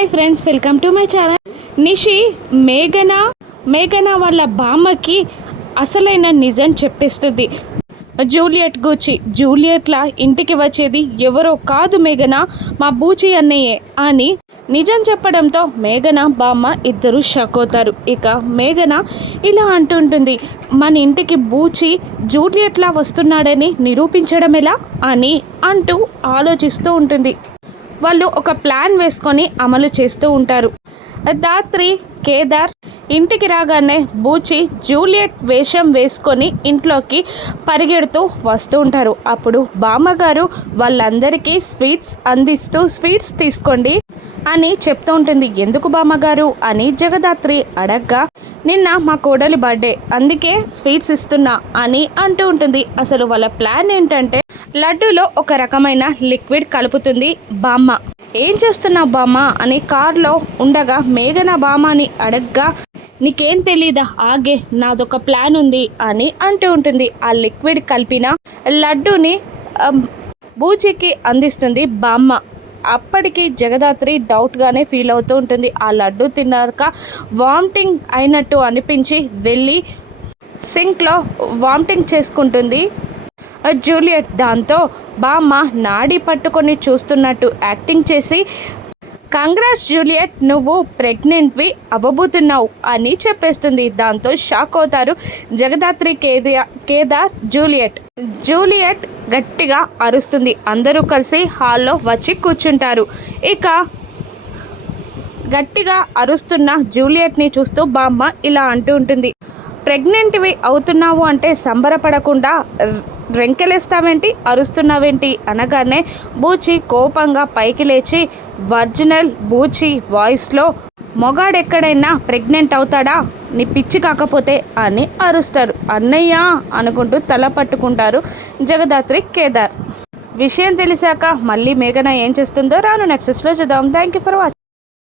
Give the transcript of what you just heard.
Hi friends, welcome to my channel. Nishi మేఘన వాళ్ళ బామ్మకి అసలైన నిజం చెప్పేస్తుంది. జూలియట్ గూచి జూలియట్లా ఇంటికి వచ్చేది ఎవరో కాదు మేఘన, మా బూచి అన్నయ్యే అని నిజం చెప్పడంతో మేఘన బామ్మ ఇద్దరు షాక్ అవుతారు. ఇక మేఘన ఇలా అంటుంటుంది, మన ఇంటికి బూచి జూలియట్లా వస్తున్నాడని నిరూపించడం ఎలా అని అంటూ ఆలోచిస్తూ ఉంటుంది. వాళ్ళు ఒక ప్లాన్ వేసుకొని అమలు చేస్తూ ఉంటారు. రాత్రి కేదార్ ఇంటికి రాగానే బూచి జూలియట్ వేషం వేసుకొని ఇంట్లోకి పరిగెడుతూ వస్తూ ఉంటారు. అప్పుడు బామ్మగారు వాళ్ళందరికీ స్వీట్స్ అందిస్తూ స్వీట్స్ తీసుకోండి అని చెప్తూ ఉంటుంది. ఎందుకు బామ్మగారు అని జగదాత్రి అడగ్గా, నిన్న మా కోడలి బర్త్డే అందుకే స్వీట్స్ ఇస్తున్నా అని అంటూ ఉంటుంది. అసలు వాళ్ళ ప్లాన్ ఏంటంటే లడ్డూలో ఒక రకమైన లిక్విడ్ కలుపుతుంది బామ్మ. ఏం చేస్తున్నావు బామ్మ అని కారులో ఉండగా మేఘన బామ్మని అడగ్గా, నీకేం తెలీదా ఆగే, నాదొక ప్లాన్ ఉంది అని అంటూ ఉంటుంది. ఆ లిక్విడ్ కలిపిన లడ్డూని బూచికి అందిస్తుంది బామ్మ. అప్పటికి జగదాత్రి డౌట్గానే ఫీల్ అవుతూ ఉంటుంది. ఆ లడ్డు తిన్నాక వామిటింగ్ అయినట్టు అనిపించి వెళ్ళి సింక్లో వామిటింగ్ చేసుకుంటుంది జూలియట్. దాంతో బామ్మ నాడి పట్టుకొని చూస్తున్నట్టు యాక్టింగ్ చేసి, కంగ్రాట్స్ జూలియట్, నువ్వు ప్రెగ్నెంట్వి అవ్వబోతున్నావు అని చెప్పేస్తుంది. దాంతో షాక్ అవుతారు జగదాత్రి, కేదార్, జూలియట్ గట్టిగా అరుస్తుంది. అందరూ కలిసి హాల్లో వచ్చి కూర్చుంటారు. ఇక గట్టిగా అరుస్తున్న జూలియట్ని చూస్తూ బామ్మ ఇలా అంటూ ఉంటుంది, ప్రెగ్నెంట్వి అవుతున్నావు అంటే సంబరపడకుండా రెంకెలేస్తావేంటి, అరుస్తున్నావేంటి అనగానే బూచి కోపంగా పైకి లేచి ఒరిజినల్ బూచి వాయిస్లో, మొగాడెక్కడైనా ప్రెగ్నెంట్ అవుతాడా, నీ పిచ్చి కాకపోతే అని అరుస్తారు. అన్నయ్య అనుకుంటూ తల పట్టుకుంటారు జగదాత్రి, కేదార్. విషయం తెలిసాక మళ్ళీ మేఘన ఏం చేస్తుందో రాను ఎపిసోడ్స్లో చూద్దాం. Thank you for watching.